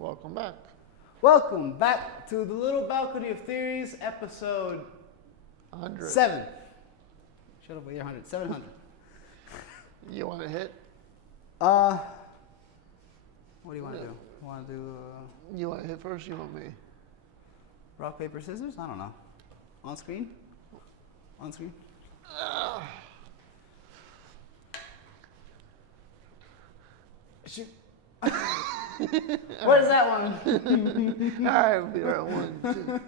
Welcome back. Welcome back to the Little Balcony of Theories, episode 100. 7. Shut up with your 100. 700. You want to hit? What do you want to do? Want to do You want to hit first? You want me? rock, paper, scissors? I don't know. On screen? On screen? Shoot. Where's that one? All right, we'll be right 1,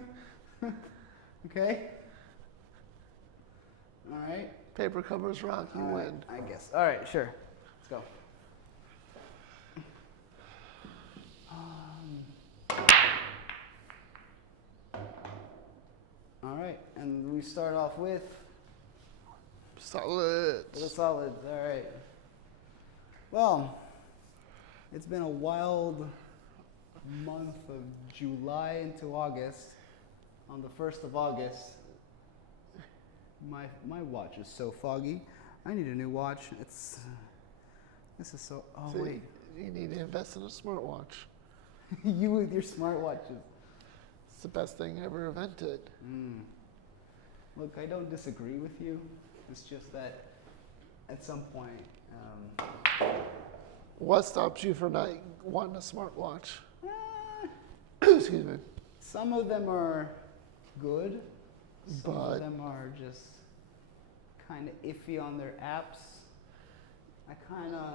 2. Okay. All right. Paper covers rock, you win. I guess. All right, sure. Let's go. All right, and we start off with Solid. the solids. All right. Well, it's been a wild month of July into August. On the 1st of August, my watch is so foggy. I need a new watch. This is so. Oh See, wait, you need to invest in a smartwatch. you with your smartwatches. It's the best thing ever invented. Look, I don't disagree with you. It's just that at some point, What stops you from not wanting a smartwatch? eh, Excuse me. some of them are good. Some But- of them are just kind of iffy on their apps. I kind of.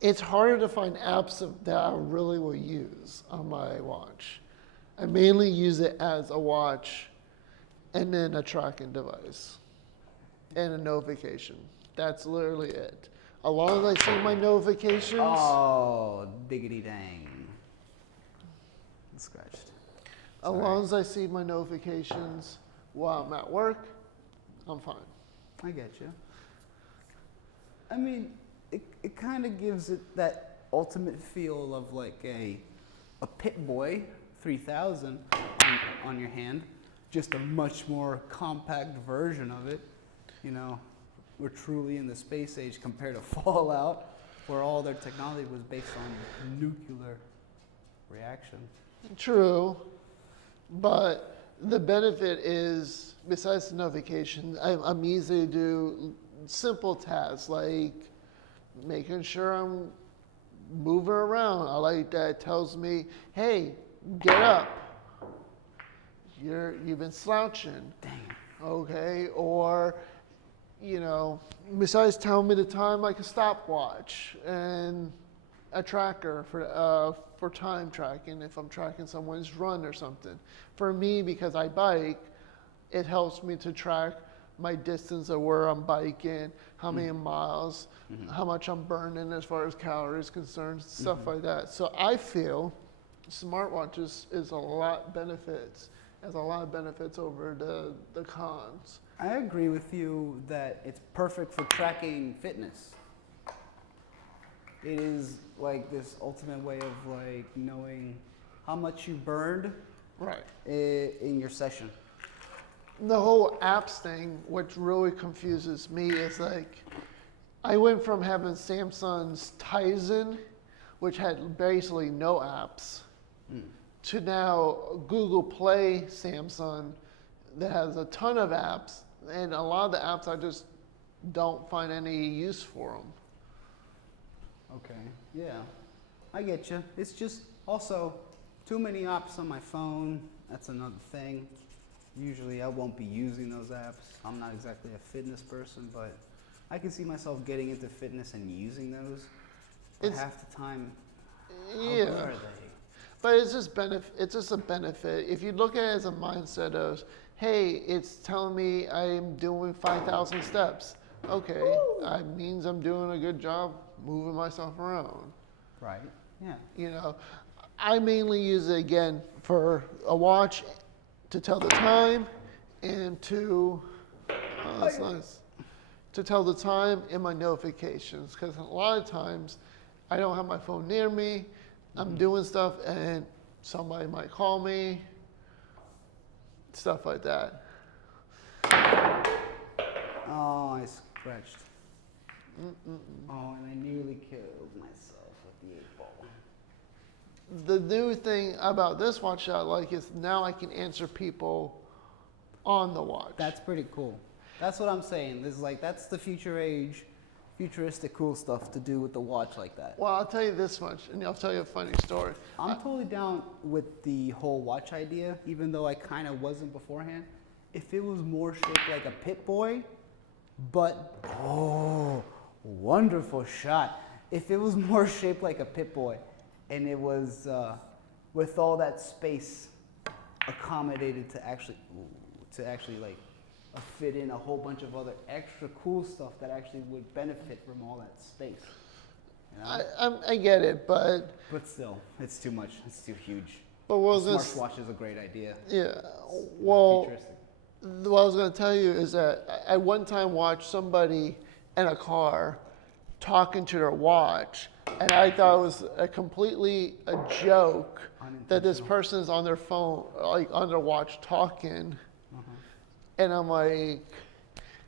It's harder to find apps that I really will use on my watch. I mainly use it as a watch and then a tracking device and a notification. That's literally it. As long as I see my notifications, Oh, diggity dang. Scratched. as long as I see my notifications while I'm at work, I'm fine. I get you. I mean, it kind of gives it that ultimate feel of like a Pit Boy 3000 on your hand, just a much more compact version of it. You know, we're truly in the space age compared to Fallout, where all their technology was based on nuclear reaction. True, but the benefit is, besides the notifications, I'm easy to do simple tasks like making sure I'm moving around. I like that it tells me, hey, get up. You've been slouching. Dang. Okay, or, besides telling me the time, like a stopwatch and a tracker for time tracking if I'm tracking someone's run or something. For me, because I bike, it helps me to track my distance of where I'm biking, how many miles, how much I'm burning as far as calories concerned, stuff like that. So I feel smartwatches is a lot of benefits over the cons. I agree with you that it's perfect for tracking fitness. It is like this ultimate way of like knowing how much you burned Right. in your session. The whole apps thing, what really confuses me is like, I went from having Samsung's Tizen, which had basically no apps, to now Google Play Samsung that has a ton of apps, and a lot of the apps I just don't find any use for them. Okay. Yeah, I get you. It's just also too many apps on my phone. That's another thing. Usually I won't be using those apps. I'm not exactly a fitness person, but I can see myself getting into fitness and using those. But It's- half the time, how Yeah. good are they? But it's just a benefit. If you look at it as a mindset of, hey, it's telling me I'm doing 5,000 steps. Okay, that means I'm doing a good job moving myself around. Right. Yeah. I mainly use it again for a watch to tell the time and to, that's nice, to tell the time and my notifications. Because a lot of times I don't have my phone near me. I'm doing stuff and somebody might call me, stuff like that. Oh, I scratched. Oh, and I nearly killed myself with the 8 ball. the new thing about this watch that I like is now I can answer people on the watch. That's pretty cool. That's what I'm saying. This is like, that's the futuristic cool stuff to do with the watch like that. Well, I'll tell you this much, and I'll tell you a funny story. I'm totally down with the whole watch idea, even though I kind of wasn't beforehand. If it was more shaped like a Pit Boy, but, oh, wonderful shot. If it was more shaped like a Pit Boy, and it was with all that space accommodated to actually like fit in a whole bunch of other extra cool stuff that actually would benefit from all that space. You know? I get it, but still, it's too much. It's too huge. But what A was this? smartwatch is a great idea. Yeah. Well, Futuristic. what I was going to tell you is that I one time watched somebody in a car talking to their watch, and I thought it was completely a joke that this person's on their phone, like on their watch, talking. And I'm like,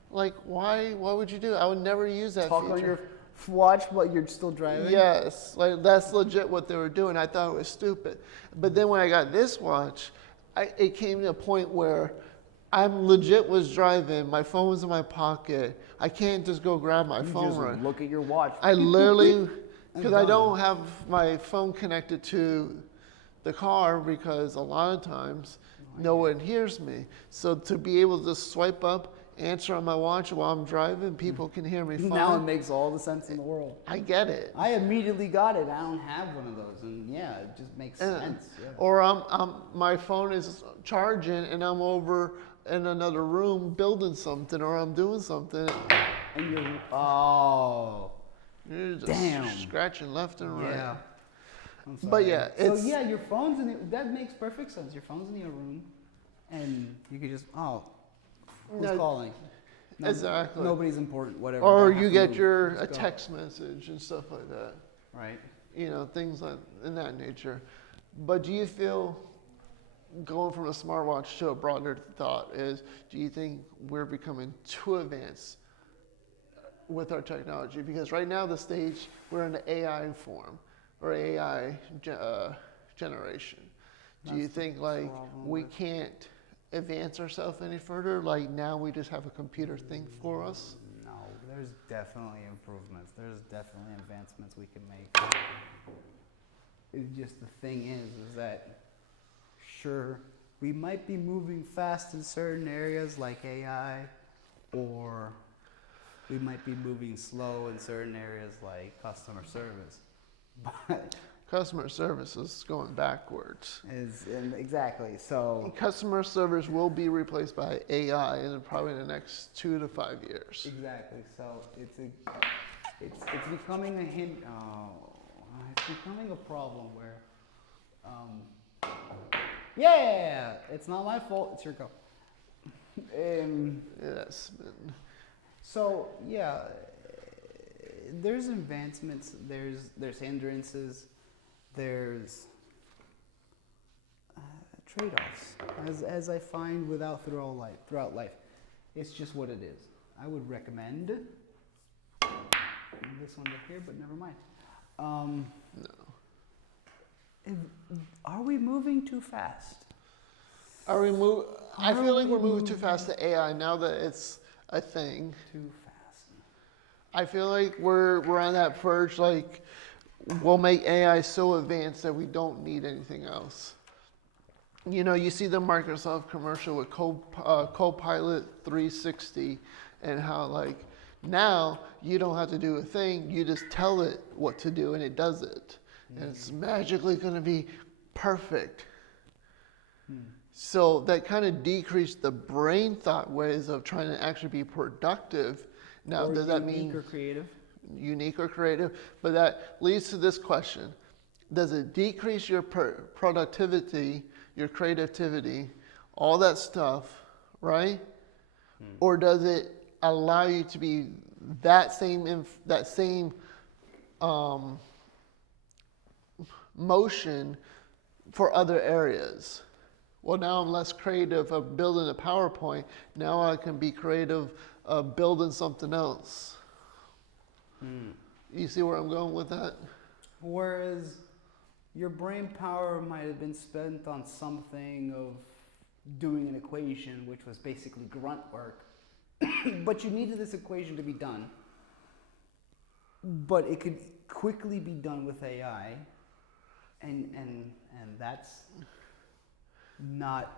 why would you do it? I would never use that Talk feature. on your watch, but you're still driving? Yes, like that's legit what they were doing. I thought it was stupid. But then when I got this watch, it came to a point where I'm legit was driving, my phone was in my pocket. I can't just go grab my phone Just right. look at your watch. I literally, because I done. don't have my phone connected to the car because a lot of times no one hears me. So to be able to just swipe up, answer on my watch while I'm driving, people can hear me fine. Now it makes all the sense in the world. I get it. I immediately got it. I don't have one of those, and yeah, it just makes sense. Yeah. Or my phone is charging and I'm over in another room building something or I'm doing something. And You're just damn. scratching left and right. Yeah. I'm sorry. But yeah, so it's yeah, your phone's that makes perfect sense. Your phone's in your room, and you could just who's No, calling? exactly. Nobody's important. Whatever. or Don't have you to get move. your Just a go. text message and stuff like that. Right. Things like in that nature. But do you feel going from a smartwatch to a broader thought is, do you think we're becoming too advanced with our technology? Because right now the stage, we're in the AI form or AI generation. Do you think like we can't advance ourselves any further? Like now we just have a computer think for us? No, there's definitely improvements. There's definitely advancements we can make. It's just the thing is that sure, we might be moving fast in certain areas like AI, or we might be moving slow in certain areas like customer service. But Customer service is going backwards. exactly. So Customer service will be replaced by AI in probably the next 2 to 5 years. exactly. So it's becoming a hint. It's becoming a problem where, yeah, it's not my fault. It's your go. Yes. So yeah, there's advancements. There's hindrances. There's trade-offs, as I find throughout life. It's just what it is. I would recommend this one right here, but never mind. No. Are we moving too fast? I feel like we're moving too fast to AI now that it's a thing. Too fast. I feel like we're on that verge, like we'll make AI so advanced that we don't need anything else. You see the Microsoft commercial with Copilot 360 and how like now you don't have to do a thing, you just tell it what to do and it does it. And it's magically going to be perfect. So that kind of decreased the brain thought ways of trying to actually be productive. Now, Or does that unique mean or creative? unique or creative? But that leads to this question. Does it decrease your productivity, your creativity, all that stuff, right? Or does it allow you to be that same motion for other areas? Well, now I'm less creative of building a PowerPoint. Now I can be creative of building something else. You see where I'm going with that? Whereas your brain power might have been spent on something of doing an equation, which was basically grunt work, but you needed this equation to be done. But it could quickly be done with AI, and that's not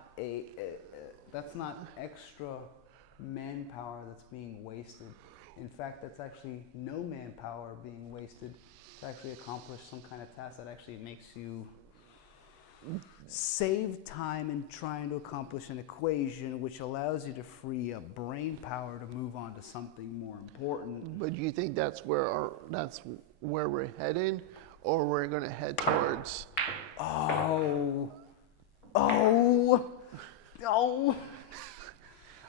that's not extra manpower that's being wasted. In fact, that's actually no manpower being wasted to actually accomplish some kind of task that actually makes you save time in trying to accomplish an equation, which allows you to free up brain power to move on to something more important. But do you think that's where we're heading, or we're going to head towards? Oh.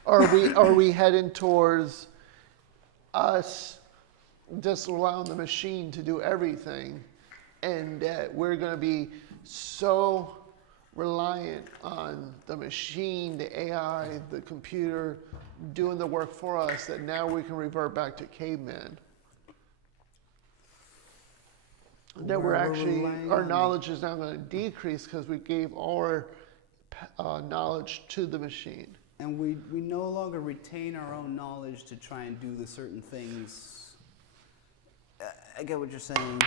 Are we heading towards us just allowing the machine to do everything, and that we're going to be so reliant on the machine, the AI, the computer doing the work for us that now we can revert back to caveman? That our knowledge is now going to decrease because we gave our knowledge to the machine. And we no longer retain our own knowledge to try and do the certain things. I get what you're saying,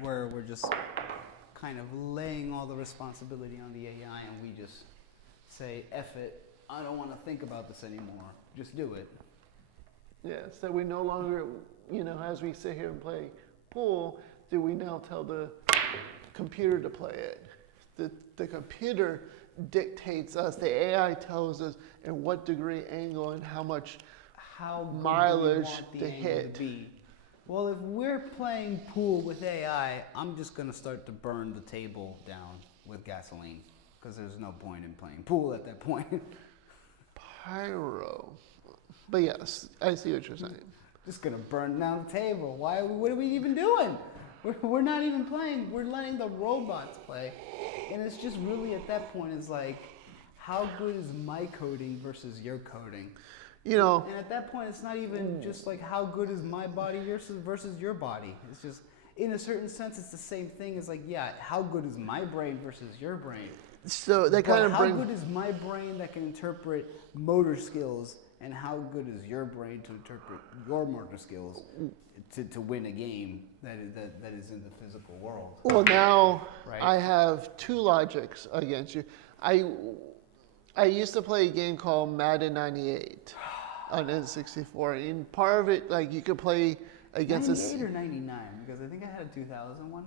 where we're just kind of laying all the responsibility on the AI, and we just say, F it, I don't want to think about this anymore, just do it. Yeah, so we no longer, as we sit here and play pool, do we now tell the computer to play it? The computer dictates us, the AI tells us in what degree angle and how much mileage to hit. Well, if we're playing pool with AI, I'm just going to start to burn the table down with gasoline, because there's no point in playing pool at that point. Pyro. But yes, I see what you're saying. Just going to burn down the table. What are we even doing? We're not even playing. We're letting the robots play. And it's just really at that point, it's like, how good is my coding versus your coding? And at that point, it's not even just like how good is my body versus your body. It's just, in a certain sense, it's the same thing as like, yeah, how good is my brain versus your brain? So they kind of how good is my brain that can interpret motor skills, and how good is your brain to interpret your motor skills to win a game that is in the physical world? Well, now right? I have two logics against you. I used to play a game called Madden 98 on N64, and part of it, like, you could play against 98 or 99, because I think I had a 2001.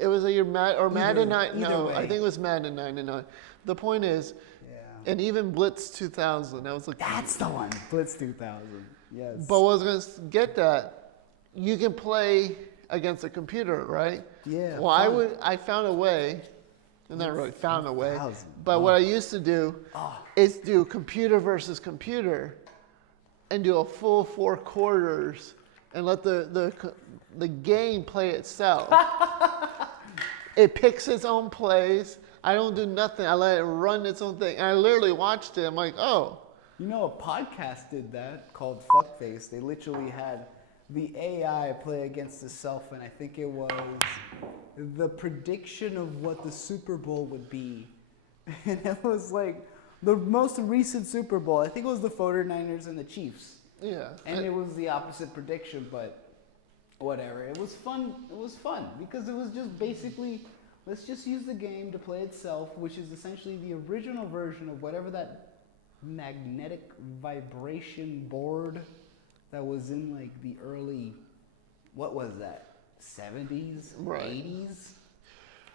It was either Madden 9. No, way. I think it was Madden 99. The point is, and even Blitz 2000. That was like, that's the one, Blitz 2000. Yes. But I was gonna get that. You can play against a computer, right? Yeah. Well, I found a way. Not really found a way, but what I used to do is do computer versus computer, and do a full 4 quarters, and let the game play itself. It picks its own plays. I don't do nothing. I let it run its own thing. And I literally watched it. I'm like, oh. A podcast did that called Fuckface. They literally had the AI play against itself, and I think it was the prediction of what the Super Bowl would be. And it was like the most recent Super Bowl. I think it was the 49ers and the Chiefs. Yeah. And it was the opposite prediction, but whatever. It was fun. It was fun because it was just basically, let's just use the game to play itself, which is essentially the original version of whatever that magnetic vibration board that was in like the early, what was that, 70s, right. 80s?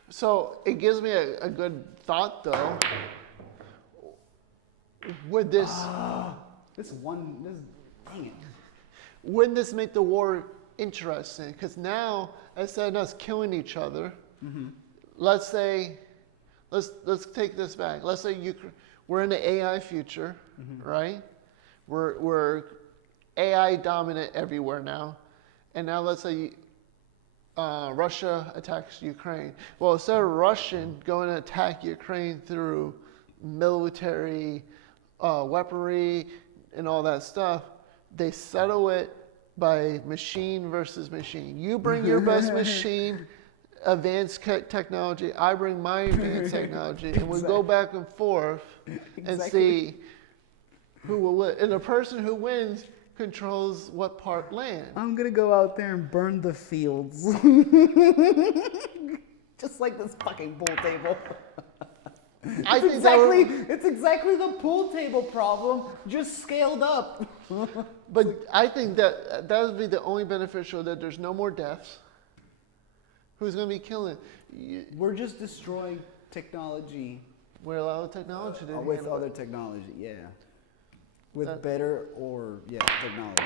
So it gives me a good thought, though. Would this... dang it. Wouldn't this make the war interesting? Because now, instead of us killing each other, let's say, let's take this back. Let's say we're in the AI future, right? We're AI dominant everywhere now. And now let's say Russia attacks Ukraine. Well, instead of Russian going to attack Ukraine through military weaponry and all that stuff, they settle it by machine versus machine. You bring your best machine advanced technology, I bring my advanced technology, and we go back and forth and see who will win. And the person who wins controls what part land. I'm gonna go out there and burn the fields. Just like this fucking pool table. It's exactly the pool table problem, just scaled up. But I think that would be the only beneficial, that there's no more deaths. Who's going to be killing? We're just destroying technology. We're allowed technology to with handle other it. technology, yeah. With better technology.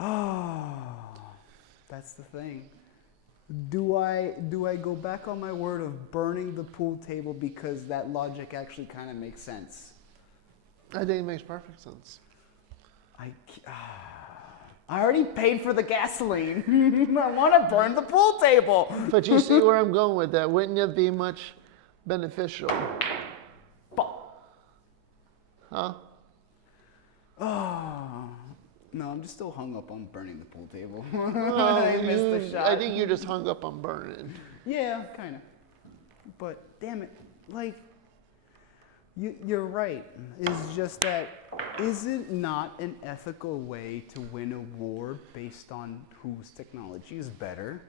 Oh, that's the thing. Do I go back on my word of burning the pool table because that logic actually kind of makes sense? I think it makes perfect sense. I already paid for the gasoline. I want to burn the pool table. But you see where I'm going with that. Wouldn't it be much beneficial? Huh? Oh. No, I'm just still hung up on burning the pool table. Oh, I missed the shot. I think you're just hung up on burning. Yeah, kind of. But damn it, like, you're right. It's just that, is it not an ethical way to win a war based on whose technology is better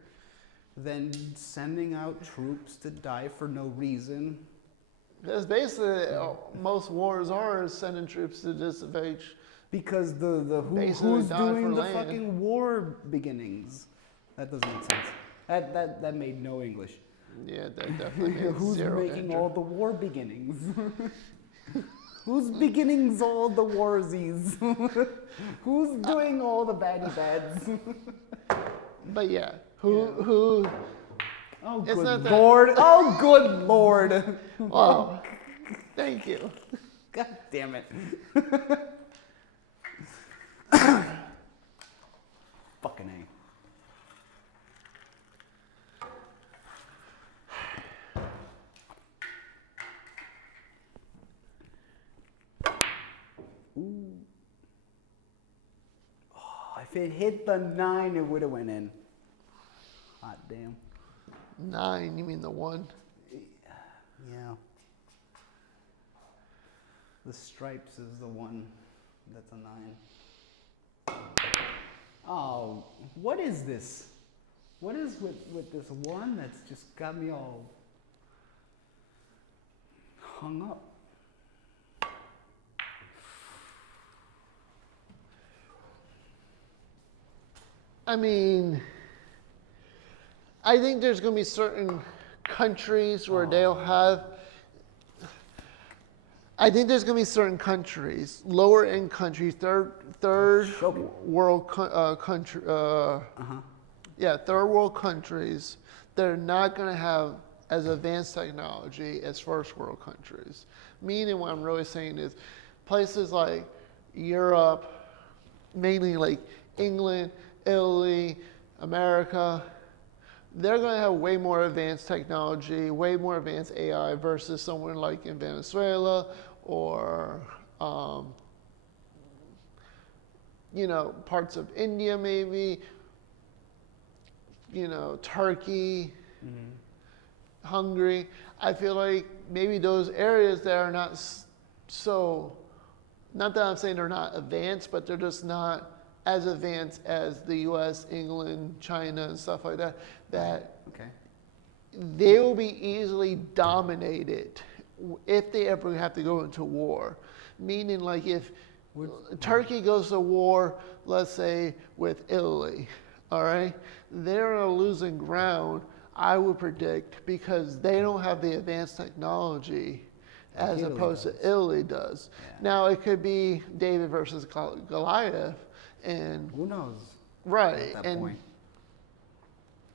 than sending out troops to die for no reason? That's basically most wars are sending troops to disadvantage. Because who's doing the fucking war beginnings? That doesn't make sense. That made no English. Yeah, that definitely made Who's zero making enter. all the war beginnings? Who's beginnings all the warsies? Who's doing all the baddie bads? But yeah, who? Oh, It's good not that- Lord. Oh, good Lord. Wow. Thank you. God damn it. Fucking A. Ooh. Oh, if it hit the 9, it would have went in. Hot damn. 9, you mean the 1? Yeah. The stripes is the one that's a 9. Oh, what is this? What is with this one that's just got me all hung up? I mean, I think there's going to be certain countries where they'll have. I think there's going to be certain countries, lower end countries, third world country. Yeah, third world countries. They're not going to have as advanced technology as first world countries. Meaning, what I'm really saying is, places like Europe, mainly like England, Italy, America, they're going to have way more advanced technology, way more advanced AI versus somewhere like in Venezuela or, parts of India maybe, Turkey, Hungary. I feel like maybe those areas that are not so, not that I'm saying they're not advanced, but they're just not as advanced as the US, England, China, and stuff like that, they will be easily dominated if they ever have to go into war. Meaning, like, if Turkey goes to war, let's say, with Italy, all right, they're on a losing ground, I would predict, because they don't have the advanced technology as Italy opposed does. to Italy does. Yeah. Now, it could be David versus Goliath, and Who knows? right, At that and point.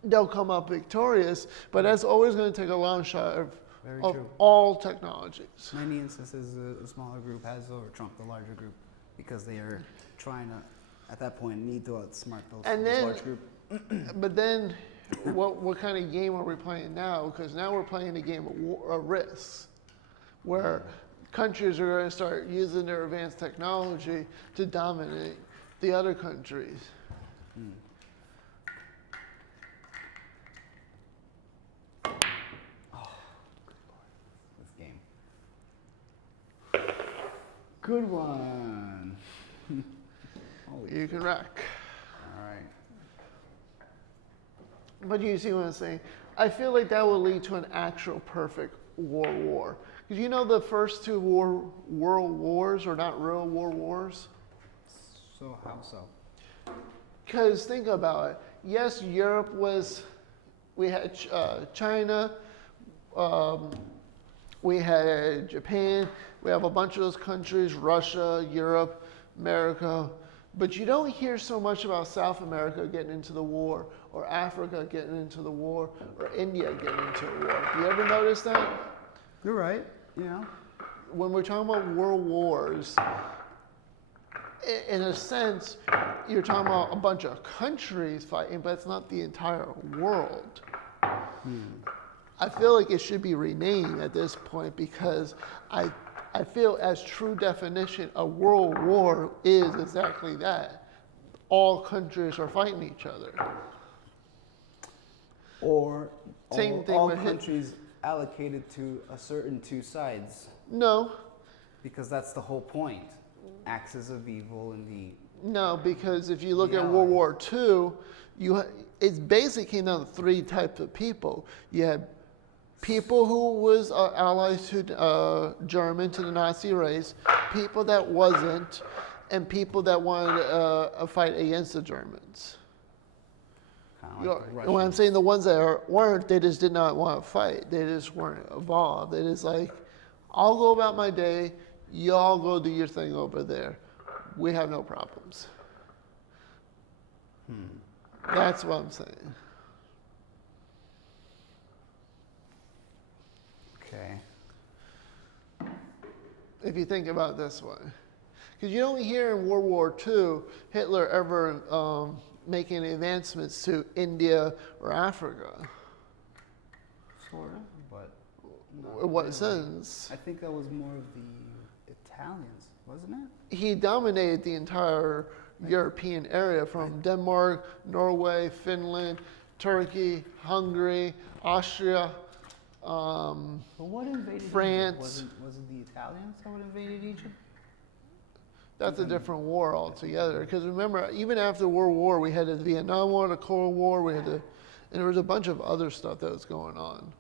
they'll come up victorious, but that's always going to take a long shot of Very of true. all technologies. Many instances, a smaller group has overtrumped the larger group because they are trying to, at that point, need to outsmart And this then- large group. But then, what kind of game are we playing now? Because now we're playing a game of risks, where countries are going to start using their advanced technology to dominate the other countries. Good one. Holy You can wreck. All right. But you see what I'm saying? I feel like that will lead to an actual perfect war. Because you know the first two world wars are not real wars? So how so? Because think about it. Yes, Europe was, we had China, we had Japan, we have a bunch of those countries, Russia, Europe, America. But you don't hear so much about South America getting into the war, or Africa getting into the war, or India getting into the war. Do you ever notice that? You're right. Yeah. When we're talking about world wars, in a sense, you're talking about a bunch of countries fighting, but it's not the entire world. I feel like it should be renamed at this point because I feel as true definition, a world war is exactly that. All countries are fighting each other. Or Same thing all with countries allocated to a certain two sides. No, Because that's the whole point. Axis of evil and the... no, because if you look The at World Allies. War II, it basically came down to three types of people. You had people who was allies to German, to the Nazi race, people that wasn't, and people that wanted to fight against the Germans. Kind of like the When I'm Russians. saying the ones that weren't, they just did not want to fight. They just weren't involved. They just like, I'll go about my day, y'all go do your thing over there. We have no problems. That's what I'm saying. Okay. If you think about it this way. Because you don't hear in World War II Hitler ever making advancements to India or Africa. Sort of, but not In what really. sense? I think that was more of the Italians, wasn't it? He dominated the entire European area from Denmark, Norway, Finland, Turkey, Hungary, Austria. But what invaded France. Egypt? Was it the Italians that would invaded Egypt? That's a different war altogether. Because remember, even after World War, we had the Vietnam War, the Cold War, and there was a bunch of other stuff that was going on.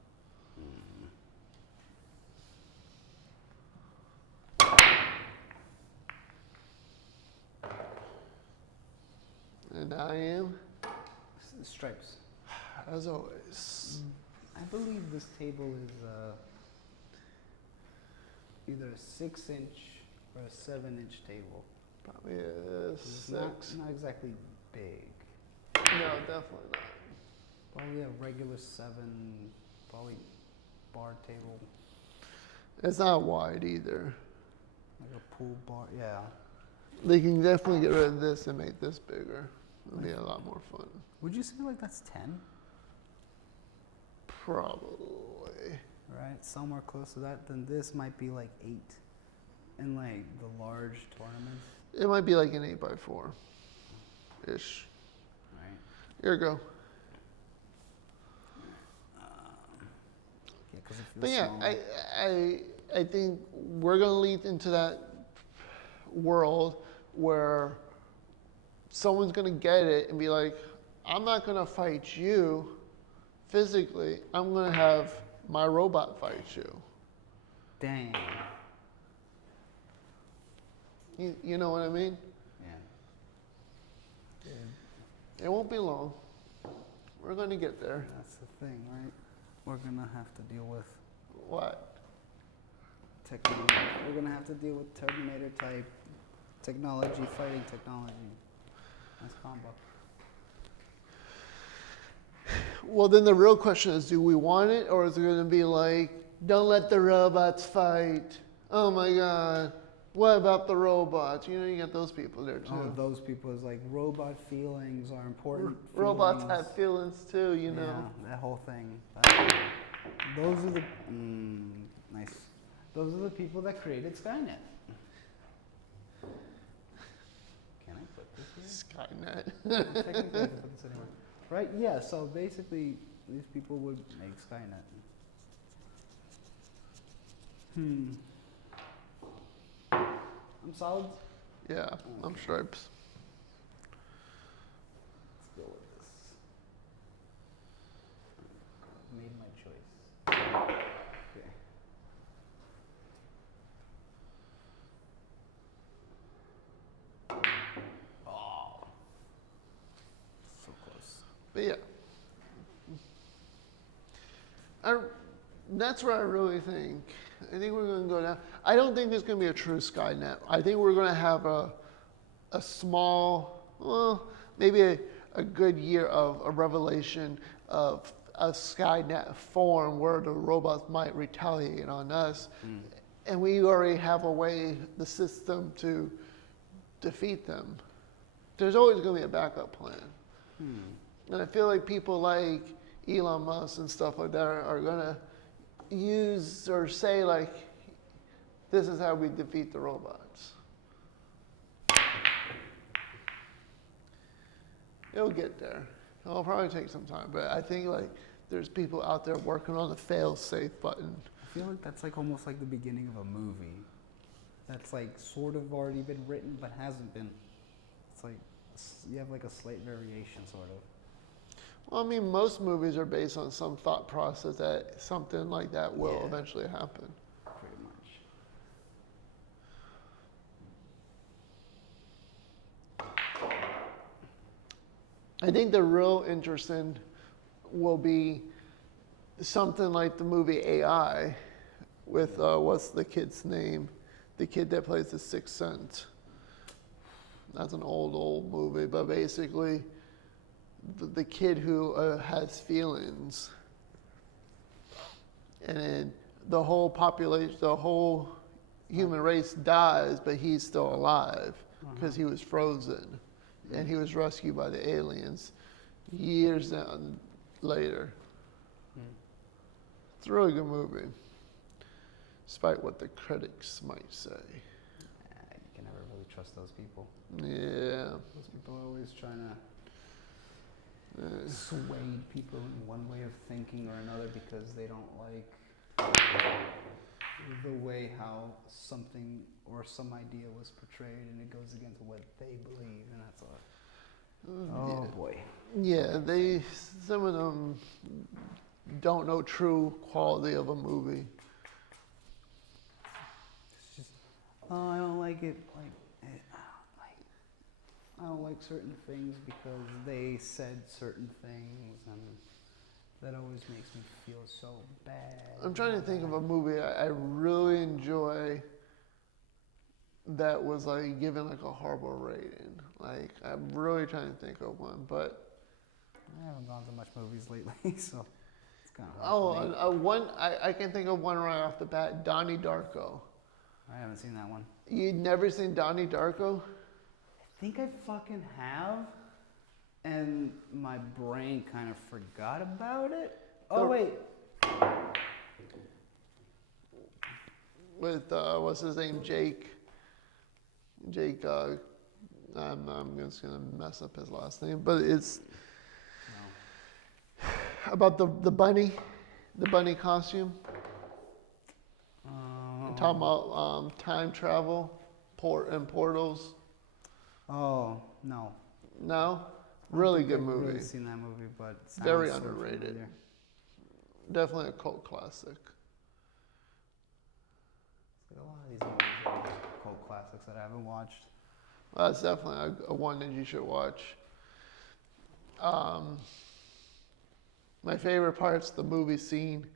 And I am, Stripes. as always. I believe this table is either a 6-inch or a 7-inch table. Probably a It's 6. not exactly big. No, definitely not. Probably a regular 7, probably bar table, It's not wide either. like a pool bar. Yeah. They can definitely get rid of this and make this bigger. It'll be a lot more fun. Would you say like that's 10? Probably. Right, somewhere close to that. Then this might be like 8 in like the large tournaments. It might be like an 8x4 ish. Right. Here we go. Yeah, because it feels But yeah, small. I think we're gonna lead into that world where someone's gonna get it and be like, I'm not gonna fight you physically. I'm gonna have my robot fight you. Dang. You know what I mean? Yeah. It won't be long. We're gonna get there. That's the thing, right? We're gonna have to deal with What? technology. We're gonna have to deal with Terminator type technology fighting technology. Nice combo. Well, then the real question is, do we want it, or is it going to be like, don't let the robots fight? Oh my God, what about the robots? You know, you got those people there too. Oh, those people is like robot feelings are important. Robots feelings. have feelings too, you know. Yeah, that whole thing. Those are the nice. Those are the people that created Skynet. Can I put this here? Skynet. Technically, I can put this anywhere. Right? Yeah. So basically, these people would make Skynet. I'm solids? Yeah, I'm stripes. Let's go with this. Made my choice. Okay. Oh. So close. But yeah. That's what I really think. I think we're going to go down. I don't think there's going to be a true Skynet. I think we're going to have a small, well, maybe a good year of a revelation of a Skynet form where the robots might retaliate on us. And we already have a way, the system, to defeat them. There's always going to be a backup plan. And I feel like people like Elon Musk and stuff like that are going to use or say, like, this is how we defeat the robots. It'll get there. It'll probably take some time, but I think like there's people out there working on the fail-safe button. I feel like that's like almost like the beginning of a movie. That's like sort of already been written, but hasn't been. It's like you have like a slight variation, sort of. Well, I mean, most movies are based on some thought process that something like that will eventually happen. Pretty much. I think the real interesting will be something like the movie AI with, what's the kid's name? The kid that plays the Sixth Sense. That's an old movie, but basically the kid who has feelings, and then the whole population, the whole human race dies, but he's still alive because he was frozen, and he was rescued by the aliens years later. It's a really good movie, despite what the critics might say. You can never really trust those people. Yeah. Those people are always trying to sway people in one way of thinking or another because they don't like the way how something or some idea was portrayed, and it goes against what they believe, and that's all. Oh boy. Yeah, some of them don't know true quality of a movie. It's just, oh, I don't like it. I don't like certain things because they said certain things, and that always makes me feel so bad. I'm trying to think of a movie I really enjoy that was like given like a horrible rating. Like, I'm really trying to think of one, but I haven't gone to much movies lately, so it's kind of hard. I can think of one right off the bat. Donnie Darko. I haven't seen that one. You'd never seen Donnie Darko? I think I fucking have, and my brain kind of forgot about it. Oh, wait. With, what's his name? Jake, I'm just going to mess up his last name, but it's about the bunny costume. We're talking about time travel, and portals. Oh, no. No? Really good movie. I've really seen that movie, but it sounds Very sort of underrated. familiar. Definitely a cult classic. A lot of these movies are cult classics that I haven't watched. Well, that's definitely a one that you should watch. My favorite part's the movie scene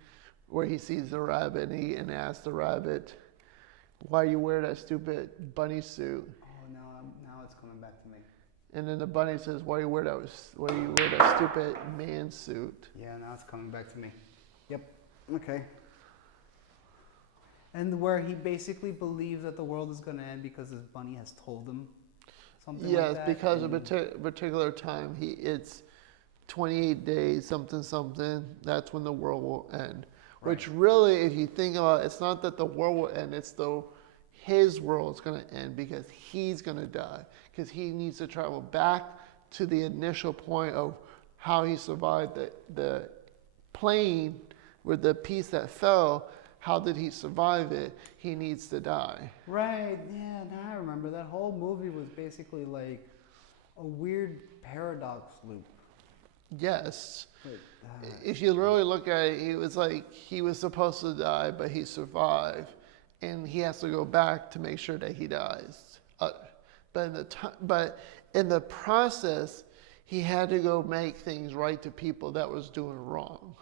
where he sees the rabbit and asks the rabbit, "Why you wear that stupid bunny suit?" Oh, now it's coming back to me. And then the bunny says, "Why you wear that stupid man suit?" Yeah, now it's coming back to me. Yep. Okay. And where he basically believes that the world is going to end because his bunny has told him something like that. Yes, because of a particular time, it's 28 days, something. That's when the world will end. Right. Which really, if you think about it, it's not that the world will end, it's his world is going to end because he's going to die. Because he needs to travel back to the initial point of how he survived the plane with the piece that fell, how did he survive it? He needs to die. Right, yeah, now I remember. That whole movie was basically like a weird paradox loop. Yes. But, If you really look at it, it was like he was supposed to die, but he survived, and he has to go back to make sure that he dies. But in the process, he had to go make things right to people that was doing wrong.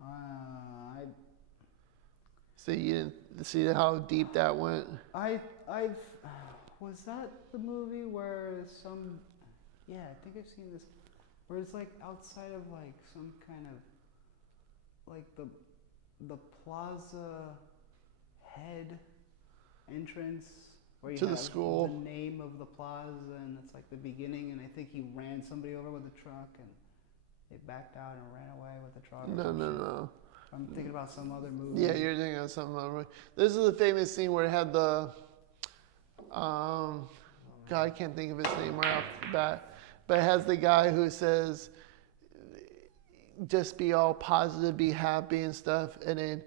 I So you didn't see how deep that went? I've was that the movie where some, yeah, I think I've seen this, where it's like outside of like some kind of like the plaza head entrance where you To the have school. the name of the plaza, and it's like the beginning, and I think he ran somebody over with a truck and they backed out and ran away with the truck. No. I'm thinking about some other movie. Yeah, you're thinking of something else. This is the famous scene where it had the, God, I can't think of his name right off the bat, but it has the guy who says, just be all positive, be happy and stuff, and then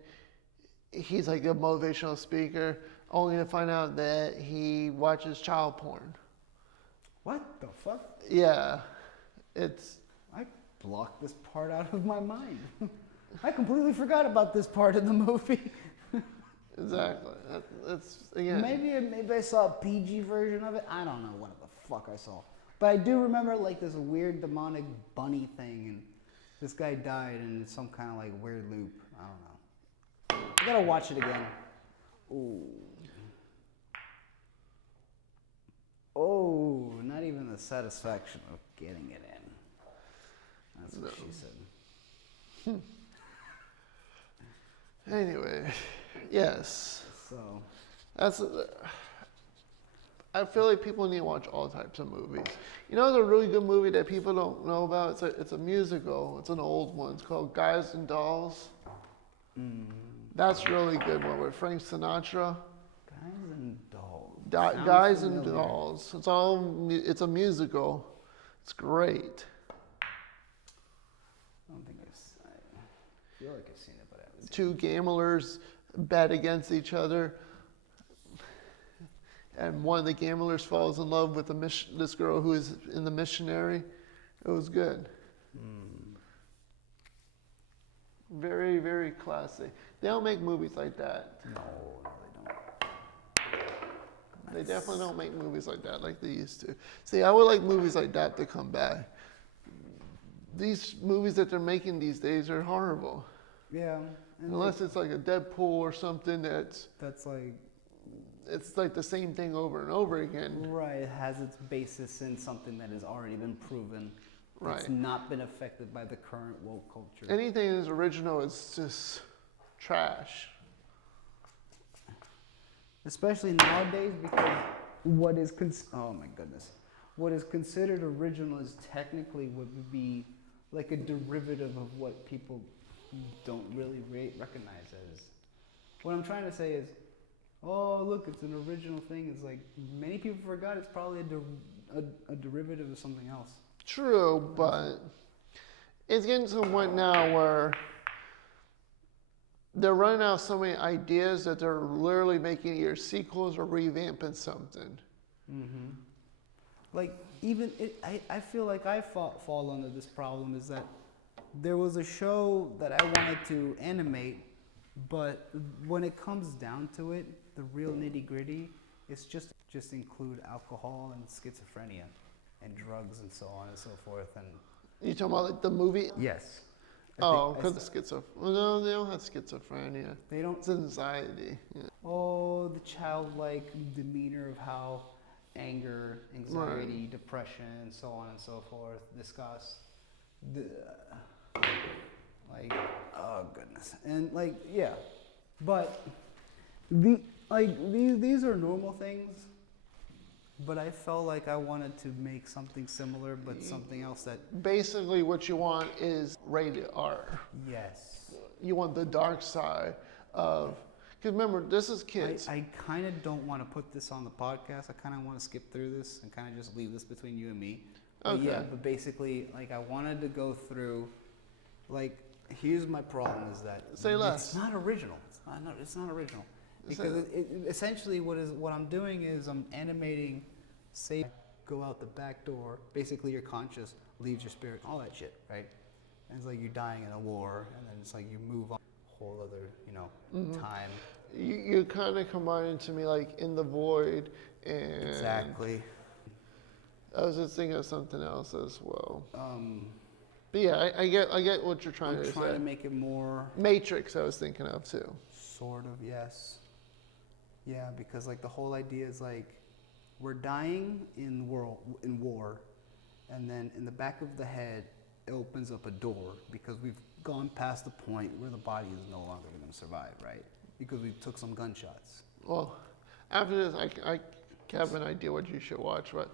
he's like a motivational speaker, only to find out that he watches child porn. What the fuck? Yeah, it's... I blocked this part out of my mind. I completely forgot about this part of the movie. Exactly. That's again. Maybe I saw a PG version of it. I don't know what the fuck I saw. But I do remember like this weird demonic bunny thing, and this guy died, and it's some kind of like weird loop. I don't know. I gotta watch it again. Ooh. Oh, not even the satisfaction of getting it in. That's what she said. Anyway, yes. So, That's. I feel like people need to watch all types of movies. You know, there's a really good movie that people don't know about. It's a musical. It's an old one. It's called Guys and Dolls. That's a really good one with Frank Sinatra. Guys and Dolls. Guys Sounds and familiar. Dolls. It's a musical. It's great. I don't think I feel like I've seen it, but I haven't seen Two gamblers bet against each other, and one of the gamblers falls in love with this girl who is in the missionary. It was good. Very, very classy. They don't make movies like that. it. No, they don't. They definitely don't make movies like that like they used to. See, I would like movies like that to come back. These movies that they're making these days are horrible. Yeah. And Unless it's like a Deadpool or something that's like, it's like the same thing over and over again. right, it has its basis in something that has already been proven. Right. It's not been affected by the current woke culture. Anything that's original is just trash. Especially nowadays, because what is oh my goodness, what is considered original is technically would be like a derivative of what people don't really recognize as. What I'm trying to say is, oh look, it's an original thing. It's like many people forgot it's probably a derivative of something else. True, but it's getting to the point now where they're running out of so many ideas that they're literally making either sequels or revamping something. Mm-hmm. Like even I feel like I fall under this problem is that there was a show that I wanted to animate, but when it comes down to it, the real nitty gritty is just include alcohol and schizophrenia and drugs and so on and so forth. And You talking about like the movie? yes. Oh, because schizophrenia. No, they don't have schizophrenia. They don't. It's anxiety. Yeah. Oh, the childlike demeanor of how anger, anxiety, depression, and so on and so forth, disgust. Like, oh goodness, and like, yeah, but these are normal things. But I felt like I wanted to make something similar, but something else that. Basically, what you want is rated R. Yes. You want the dark side of. Because remember, this is kids. I kind of don't want to put this on the podcast. I kind of want to skip through this and kind of just leave this between you and me. But Okay. yeah, but basically, like I wanted to go through, like Here's my problem is that Say less. it's not original. It's not original. Because essentially what I'm doing is I'm animating, say, go out the back door. Basically, your conscious leaves your spirit, all that shit, right? And it's like you're dying in a war, and then it's like you move on a whole other, time. You kind of combine to me like In the Void and... Exactly. I was just thinking of something else as well. But yeah, I get what you're trying to say. I'm trying to make it more... Matrix I was thinking of too. Sort of, yes. Yeah, because like the whole idea is like we're dying in war, and then in the back of the head it opens up a door because we've gone past the point where the body is no longer going to survive, right? Because we took some gunshots. Well, after this, I have an idea what you should watch, but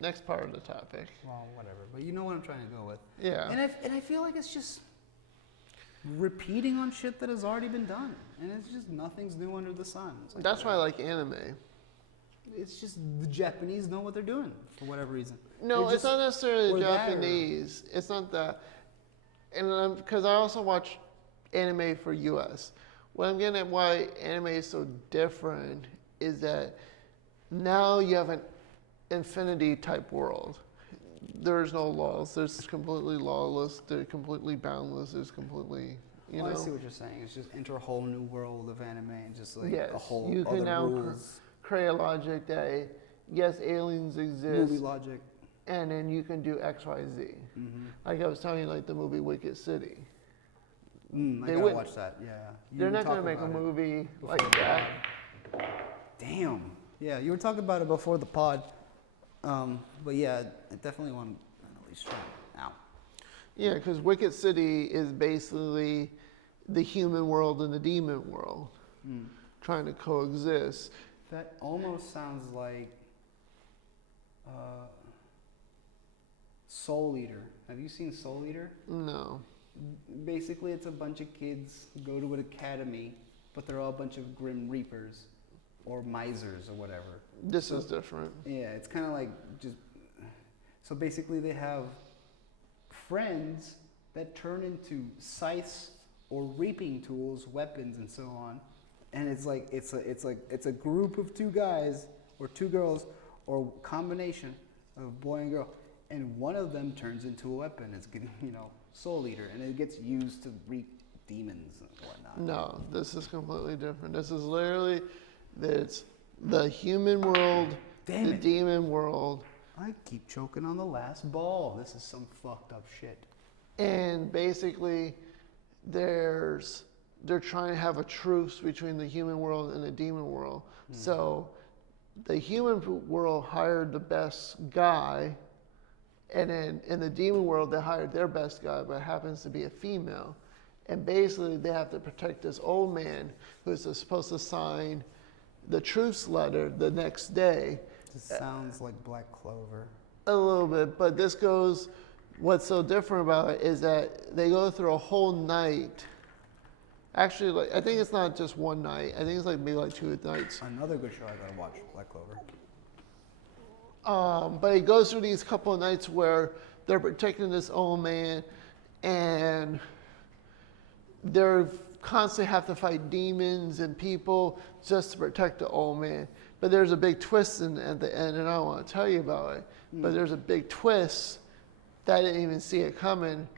next part of the topic. Well, whatever. But you know what I'm trying to go with. Yeah. And I feel like it's just repeating on shit that has already been done, and it's just nothing's new under the sun. Like, that's why I like anime. It's just the Japanese know what they're doing for whatever reason. No, it's not necessarily or Japanese. It's not that. And because I also watch anime for US. What I'm getting at why anime is so different is that now you have an infinity type world. There's no laws. There's completely lawless. They're completely boundless. There's completely, you know. I see what you're saying. It's just enter a whole new world of anime and just like Yes, a whole you can other now rules. create a logic that yes, aliens exist. Movie logic. And then you can do X, Y, Z. Mm-hmm. Like I was telling you, like the movie Wicked City. I They gotta wouldn't- watch that. Yeah. They're not gonna make a movie like that. Damn. Yeah, you were talking about it before the pod. But yeah, I definitely want to at least try it now. Yeah, because Wicked City is basically the human world and the demon world trying to coexist. That almost sounds like Soul Eater. Have you seen Soul Eater? No. Basically, it's a bunch of kids who go to an academy, but they're all a bunch of grim reapers or misers or whatever. This is different. Yeah, it's kind of like just... So basically they have friends that turn into scythes or reaping tools, weapons, and so on. And it's like it's a group of two guys or two girls or combination of boy and girl, and one of them turns into a weapon. It's getting, Soul Eater, and it gets used to reap demons and whatnot. No, this is completely different. This is literally it's the human world, the demon world. I keep choking on the last ball. This is some fucked up shit. And basically, they're trying to have a truce between the human world and the demon world. So the human world hired the best guy, and then in the demon world, they hired their best guy, but it happens to be a female. And basically, they have to protect this old man who's supposed to sign the truce letter the next day. This sounds like Black Clover. A little bit, but what's so different about it is that they go through a whole night. Actually, I think it's not just one night. I think it's maybe 2 nights. Another good show I gotta watch, Black Clover. But it goes through these couple of nights where they're protecting this old man, and they're constantly have to fight demons and people just to protect the old man. But there's a big twist at the end, and I don't want to tell you about it. But there's a big twist that I didn't even see it coming.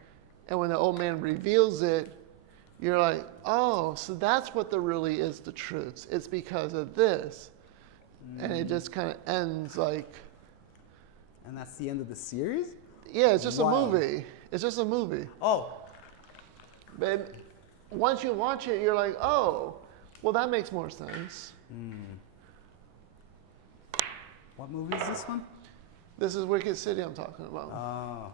And when the old man reveals it, you're like, oh, so that's what really is the truth. It's because of this. And it just kind of ends like... And that's the end of the series? Yeah, it's just a Wow. movie. It's just a movie. Oh. But once you watch it, you're like, oh, well, that makes more sense. What movie is this one? This is Wicked City I'm talking about. Oh.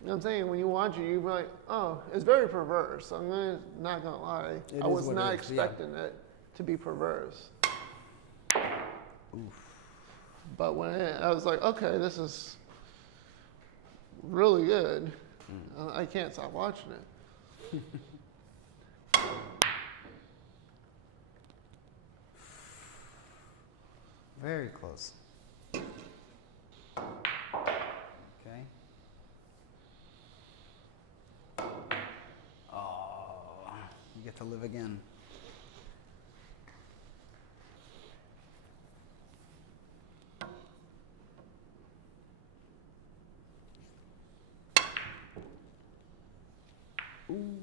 You know what I'm saying? When you watch it, you're like, oh, it's very perverse. Not gonna lie. It I is was what not it is, yeah. expecting it to be perverse. Oof. But when I was like, okay, this is really good. I can't stop watching it. Very close. Okay. to live again. Ooh.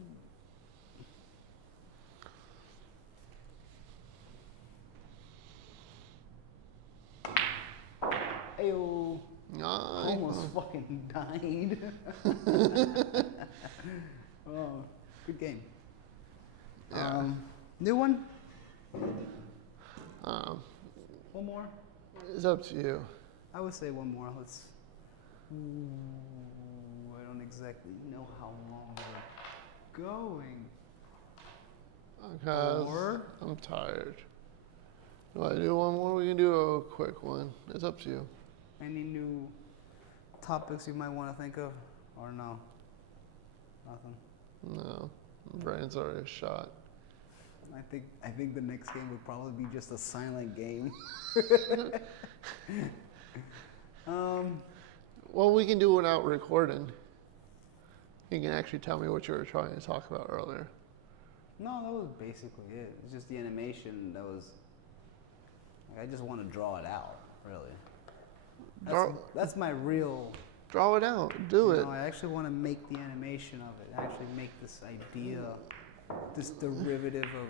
Ayo. Almost fucking died. Oh, good game. Yeah. New one? Um, One more? it's up to you. I would say one more. Let's. Ooh, I don't exactly know how long we're going. Because Or? I'm tired. Do I do one more? We can do a quick one. It's up to you. Any new topics you might want to think of? Or no? Nothing? No. My brain's already shot. I think the next game would probably be just a silent game. Well, we can do it without recording. You can actually tell me what you were trying to talk about earlier. No, that was basically it. It's just the animation that was. Like, I just want to draw it out, really. That's my real. Draw it out. Do it. I actually want to make the animation of it. Actually make this idea, this derivative of.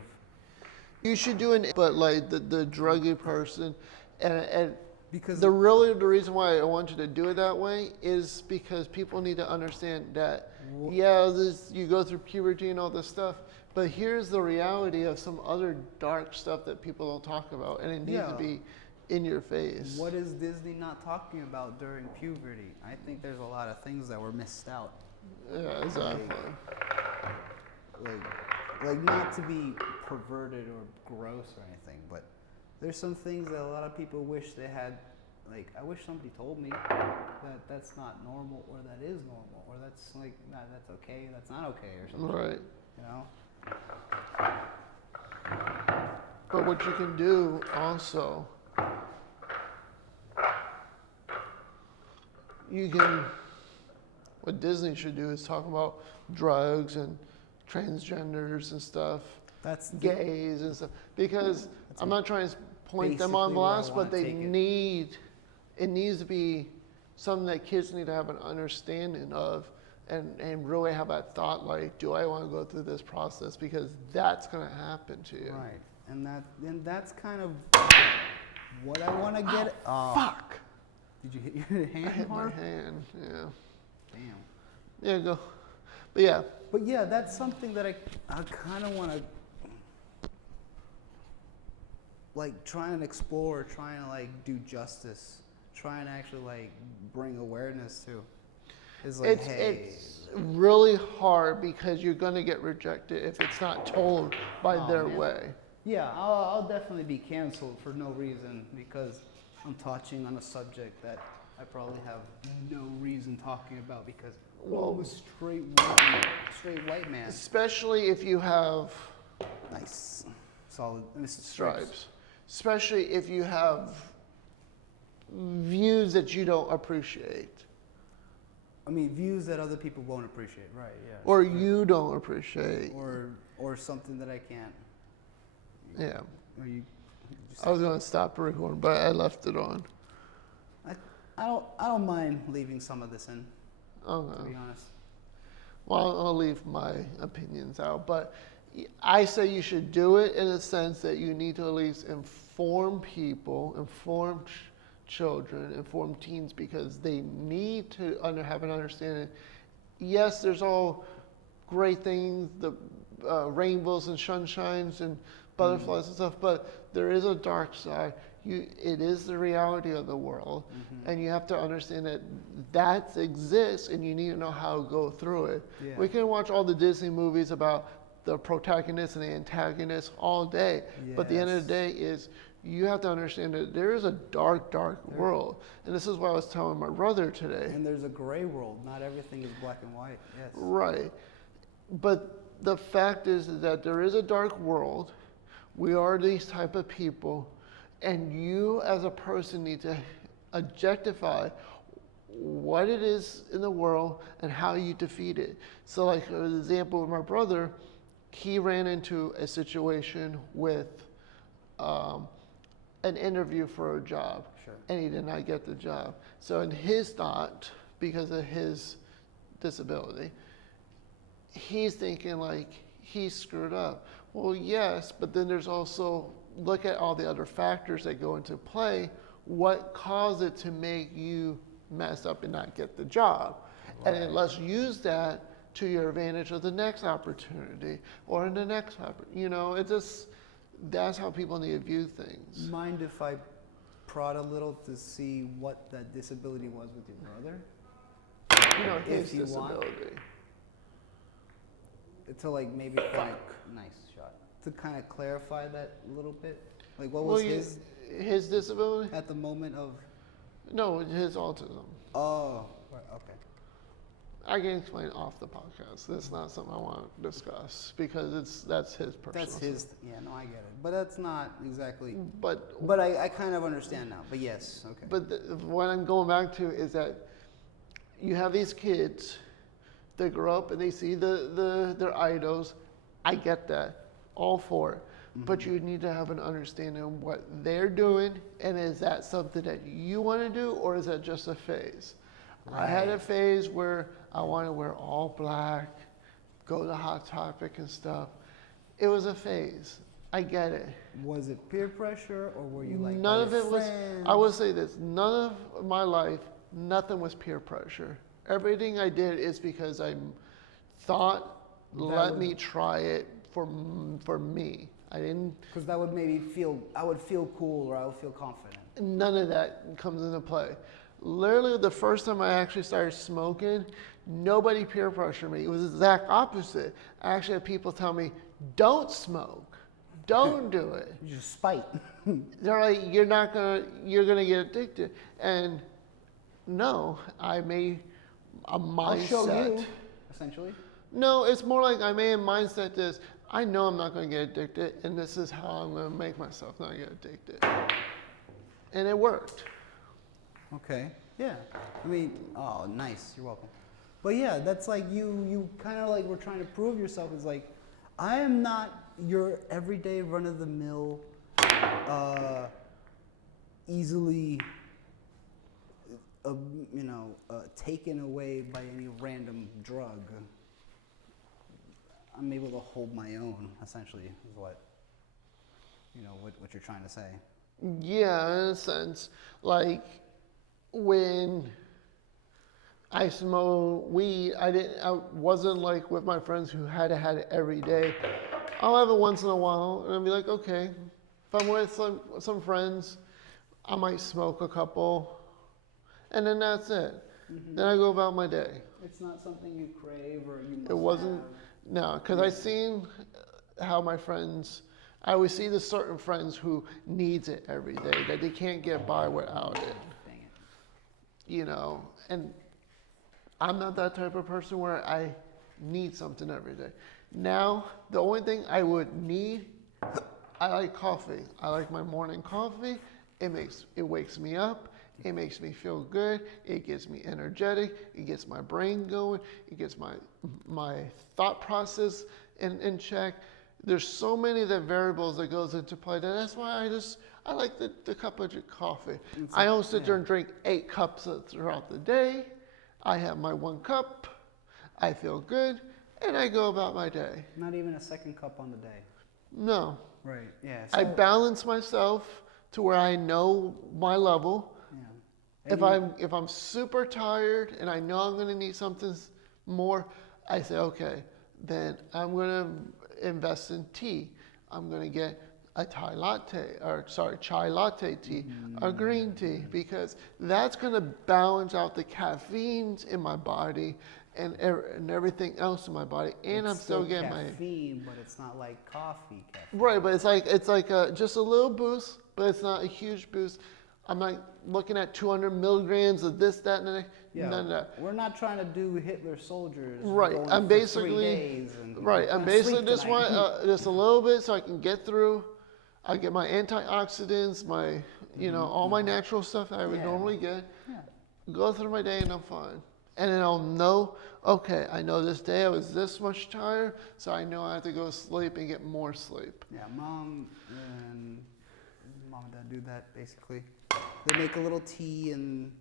You should do an, but like the druggy person, and Because the reason why I want you to do it that way is because people need to understand that you go through puberty and all this stuff, but here's the reality of some other dark stuff that people don't talk about, and it needs to be in your face. What is Disney not talking about during puberty? I think there's a lot of things that were missed out. Yeah, exactly. Like not to be perverted or gross or anything, but there's some things that a lot of people wish they had. Like, I wish somebody told me that that's not normal, or that is normal, or that's like, nah, that's okay, that's not okay, or something. Right. You know? But what you can do also, what Disney should do is talk about drugs and transgenders and stuff, gays and stuff, because I'm not trying to point them on blast, but it needs to be something that kids need to have an understanding of, and really have that thought, like, do I want to go through this process, because that's going to happen to you. Right. And that's kind of what I want to get. Oh, fuck. Did you hit your hand? I hit hard? my hand, yeah. Damn. Yeah, go. But yeah. But yeah, that's something that I kind of want to like try and explore, try and like do justice, try and actually like bring awareness to. Is like, It's really hard because you're going to get rejected if it's not told by their way. Yeah, I'll definitely be canceled for no reason because I'm touching on a subject that I probably have no reason talking about because I'm a straight white man. Especially if you have Nice, solid stripes. Especially if you have views that you don't appreciate. I mean, views that other people won't appreciate, right? Yeah. Or you don't appreciate. Or something that I can't. Yeah. Or you. I was going to stop recording, but I left it on. I don't mind leaving some of this in. Okay. To be honest. Well, I'll leave my opinions out, but I say you should do it in a sense that you need to at least inform people, inform children, inform teens, because they need to have an understanding. Yes, there's all great things, the rainbows and sunshines and butterflies and stuff, but there is a dark side. It is the reality of the world, and you have to understand that exists, and you need to know how to go through it. Yeah. We can watch all the Disney movies about the protagonist and the antagonist all day, but at the end of the day is you have to understand that there is a dark world, and this is what I was telling my brother today. And there's a gray world. Not everything is black and white. Yes. Right, but the fact is that there is a dark world. We are these type of people. And you as a person need to objectify what it is in the world and how you defeat it. So like an example with my brother, he ran into a situation with an interview for a job, Sure. and he did not get the job. So in his thought, because of his disability, he's thinking like he screwed up. Well, yes, but then there's also, look at all the other factors that go into play. What caused it to make you mess up and not get the job? Right. And then let's use that to your advantage of the next opportunity or in the next opportunity. You know, it just, that's how people need to view things. Mind if I prod a little to see what that disability was with your brother? You know, his If you want. disability. To like maybe kind of, nice shot. To kind of clarify that a little bit. Like what was his disability? at the moment of? No, his autism. Oh, right, okay. I can explain off the podcast. That's not something I want to discuss because that's his personal. That's his. Yeah, no, I get it. But that's not exactly. But I kind of understand now. But yes, okay. But what I'm going back to is that you have these kids that grow up and they see their idols. I get that, all for it. Mm-hmm. But you need to have an understanding of what they're doing, and is that something that you want to do, or is that just a phase? Right. I had a phase where I wanted to wear all black, go to Hot Topic and stuff. It was a phase. I get it. Was it peer pressure, or were you like? None of it was. I will say this: none of my life, nothing was peer pressure. Everything I did is because I thought, let me try it for me. I didn't. Because that would maybe I would feel cool, or I would feel confident. None of that comes into play. Literally, the first time I actually started smoking, nobody peer pressured me. It was the exact opposite. I actually had people tell me, don't smoke. Don't do it. Just spite. They're like, you're gonna get addicted. And no, I made a mindset. I'll show you, essentially. No, it's more like I made a mindset this, I know I'm not gonna get addicted, and this is how I'm gonna make myself not get addicted. And it worked. Okay. Yeah. I mean, oh, nice. You're welcome. But yeah, that's like you kind of like were trying to prove yourself as like, I am not your everyday run-of-the-mill, easily, taken away by any random drug. I'm able to hold my own, essentially, is what you're trying to say. Yeah, in a sense. Like, when I smoked weed, I wasn't like with my friends who had it every day. I'll have it once in a while, and I'll be like, okay. If I'm with some friends, I might smoke a couple, and then that's it. Mm-hmm. Then I go about my day. It's not something you crave or you must It wasn't, have. no, because I seen how my friends, I always see the certain friends who needs it every day, that they can't get by without it. Dang it. You know, and I'm not that type of person where I need something every day. Now, the only thing I would need, I like coffee. I like my morning coffee. It wakes me up. It makes me feel good. It gets me energetic. It gets my brain going. It gets my thought process in check. There's so many of the variables that goes into play. That's why I like the cup of coffee. I don't sit there and drink 8 cups throughout the day. I have my 1 cup. I feel good, and I go about my day. Not even a second cup on the day. No. Right. Yeah. I balance myself to where I know my level. Yeah. If I'm super tired and I know I'm going to need something more, I say, okay, then I'm going to invest in tea. I'm going to get a chai latte tea, or green tea, because that's going to balance out the caffeines in my body and everything else in my body, and I'm still getting caffeine, but it's not like coffee caffeine. Right, but it's like just a little boost, but it's not a huge boost. I'm not looking at 200 milligrams of this, that, and that. Yeah, none of that. We're not trying to do Hitler soldiers. Right, I'm basically just want just a little bit so I can get through. I get my antioxidants, all my natural stuff that I would normally get. Yeah. Go through my day and I'm fine. And then I'll know, okay, I know this day I was this much tired, so I know I have to go to sleep and get more sleep. Yeah, mom and dad do that basically. They make a little tea and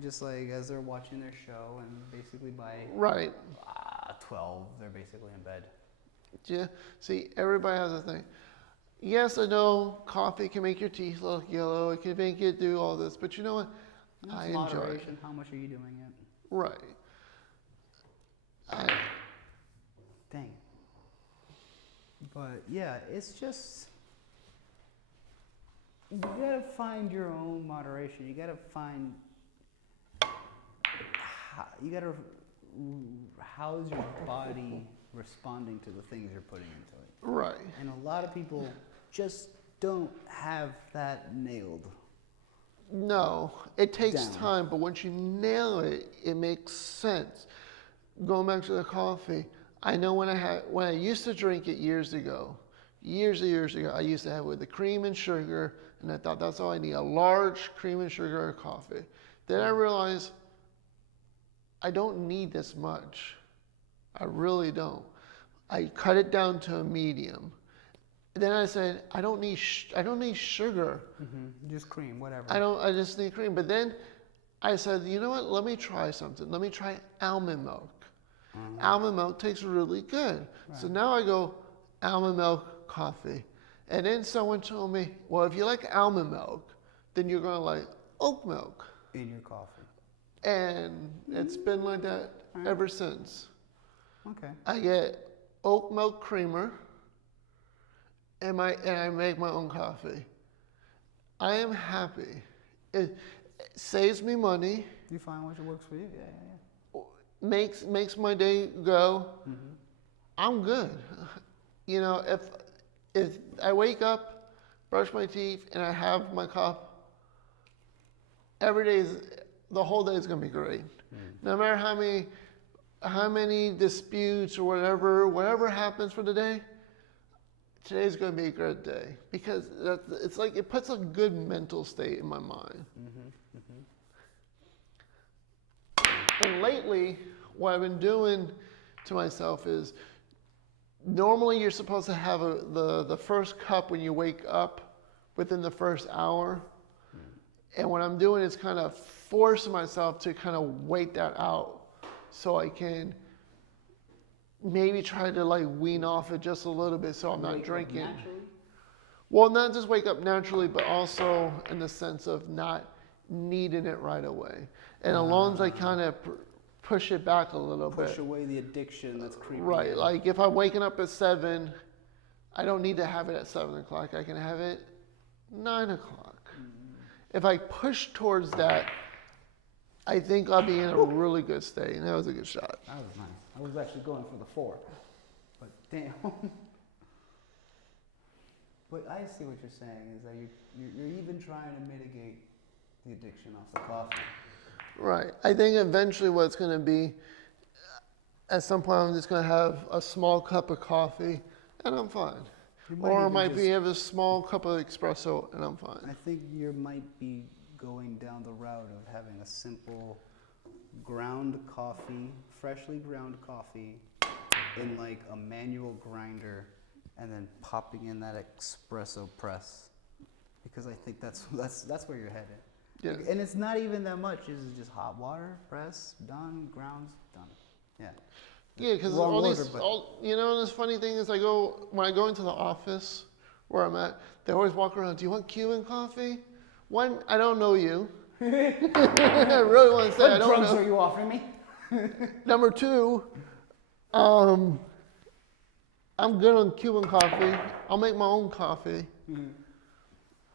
just like as they're watching their show, and basically by Right. 12 they're basically in bed. Yeah. See, everybody has a thing. Yes, I know coffee can make your teeth look yellow. It can make you do all this, but you know what? I enjoy it. Moderation. How much are you doing it? Right. Dang. But yeah, it's just you gotta find your own moderation. You gotta find how's your body responding to the things you're putting into it. Right. And a lot of people just don't have that nailed. No, it takes Down. time, but once you nail it, it makes sense. Going back to the coffee, I know when I used to drink it years ago, I used to have it with the cream and sugar, and I thought that's all I need, a large cream and sugar coffee. Then I realized I don't need this much. I really don't. I cut it down to a medium. Then I said, I don't need sugar. Just cream, whatever. I just need cream. But then I said, you know what? Let me try something. Let me try almond milk. Almond milk tastes really good. Right. So now I go almond milk coffee. And then someone told me, well, if you like almond milk, then you're going to like oat milk. In your coffee. And it's been like that ever since. Okay. I get oat milk creamer. And I make my own coffee. I am happy. It saves me money. You find what works for you. Yeah. Makes my day go. I'm good. You know, if I wake up, brush my teeth, and I have my cup, the whole day is gonna be great. No matter how many disputes or whatever happens for the day. Today's going to be a good day because it's like it puts a good mental state in my mind. And lately, what I've been doing to myself is normally you're supposed to have the first cup when you wake up within the first hour. And what I'm doing is kind of forcing myself to kind of wait that out so I can maybe try to like wean off it just a little bit so I'm not drinking. Naturally? Well, not just wake up naturally, but also in the sense of not needing it right away. And as long as I kind of push it back a little bit. Push away the addiction that's creeping Right. in. Like if I'm waking up at 7, I don't need to have it at 7 o'clock. I can have it 9 o'clock. If I push towards that, I think I'll be in a really good state. And that was a good shot. That was nice. I was actually going for the 4, but damn. But I see what you're saying is that you're even trying to mitigate the addiction off the coffee. Right. I think eventually what it's going to be, at some point I'm just going to have a small cup of coffee and I'm fine. Or I might have a small cup of espresso and I'm fine. I think you might be going down the route of having a simple ground coffee, freshly ground coffee in like a manual grinder and then popping in that espresso press. Because I think that's where you're headed. Yeah. And it's not even that much. It's just hot water, press, done, grounds, done. Yeah. Yeah, because you know, this funny thing is when I go into the office where I'm at, they always walk around, do you want Cuban coffee? One, I don't know you. I really want to say I don't know. What drugs are you offering me? Number 2, I'm good on Cuban coffee. I'll make my own coffee.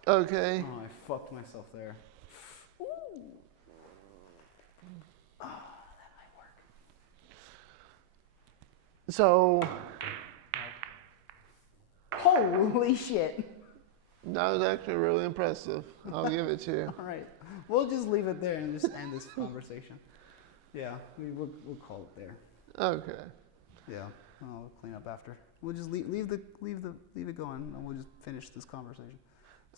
Okay. Oh, I fucked myself there. Ooh. Oh, that might work. So. Holy shit. That was actually really impressive. I'll give it to you. All right. We'll just leave it there and just end this conversation. Yeah, we'll call it there. Okay. Yeah. We'll clean up after. We'll just leave it going and we'll just finish this conversation.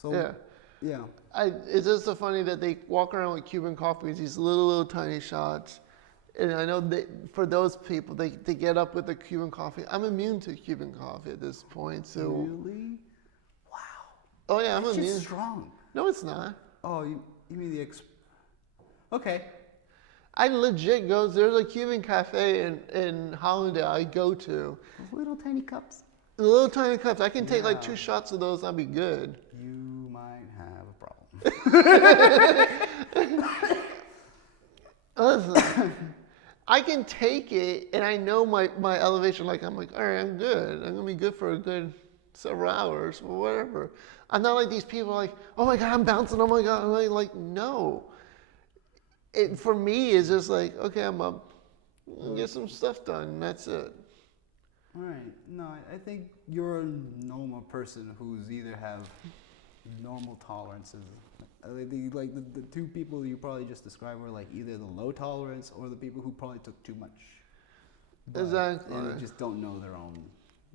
So yeah. Yeah. It's just so funny that they walk around with Cuban coffees, these little tiny shots. And I know that for those people, they get up with the Cuban coffee. I'm immune to Cuban coffee at this point, so. Really? Wow. Oh yeah, I'm That shit's immune. strong. No, it's not. Oh, you mean the Okay. I legit go. There's a Cuban cafe in Hollandale I go to. Those little tiny cups. The little tiny cups. I can take like Yeah. 2 shots of those. I'll be good. You might have a problem. Listen, I can take it, and I know my elevation. Like I'm like, all right, I'm good. I'm gonna be good for a good several hours or whatever. I'm not like these people like, oh my god, I'm bouncing. Oh my god, I'm like no. It for me is just like, okay, I'm up, get some stuff done. And that's it. All right. No, I think you're a normal person who's either have normal tolerances. The two people you probably just described were like either the low tolerance or the people who probably took too much. Exactly. And they just don't know their own.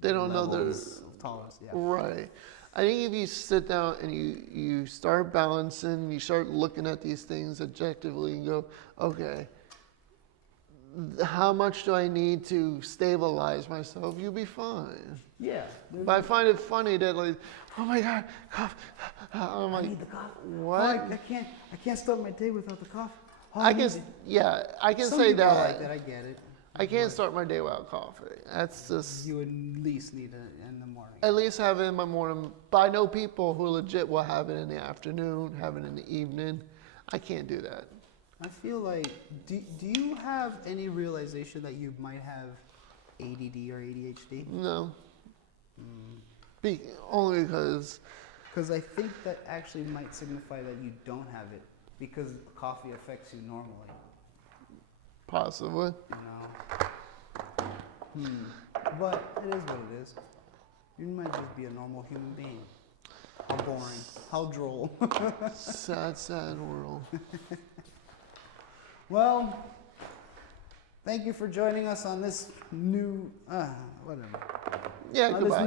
They don't know their levels of tolerance. Yeah. Right. I think if you sit down and you start balancing, you start looking at these things objectively and go, okay, how much do I need to stabilize myself? You'll be fine. Yeah. But I find it funny that like, oh my god, cough. I'm like, I need the coffee. what? Oh, I can't start my day without the coffee. Oh, I can need it. I can Some say people are that. like that. I get it. I can't start my day without coffee. That's just You at least need it in the morning. at least have it in my morning. But I know people who legit will have it in the afternoon, have it in the evening. I can't do that. I feel like, do you have any realization that you might have ADD or ADHD? No. Only because Because I think that actually might signify that you don't have it because coffee affects you normally, possibly. you know? But it is what it is. You might just be a normal human being. How boring. How droll. Sad world. Well, thank you for joining us on this new, whatever. Yeah, On goodbye.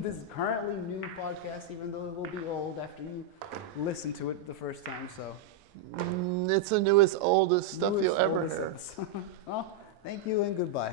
this currently new podcast, even though it will be old after you listen to it the first time. So It's the newest, oldest stuff newest, you'll ever oldest hear. episode. Well, thank you and goodbye.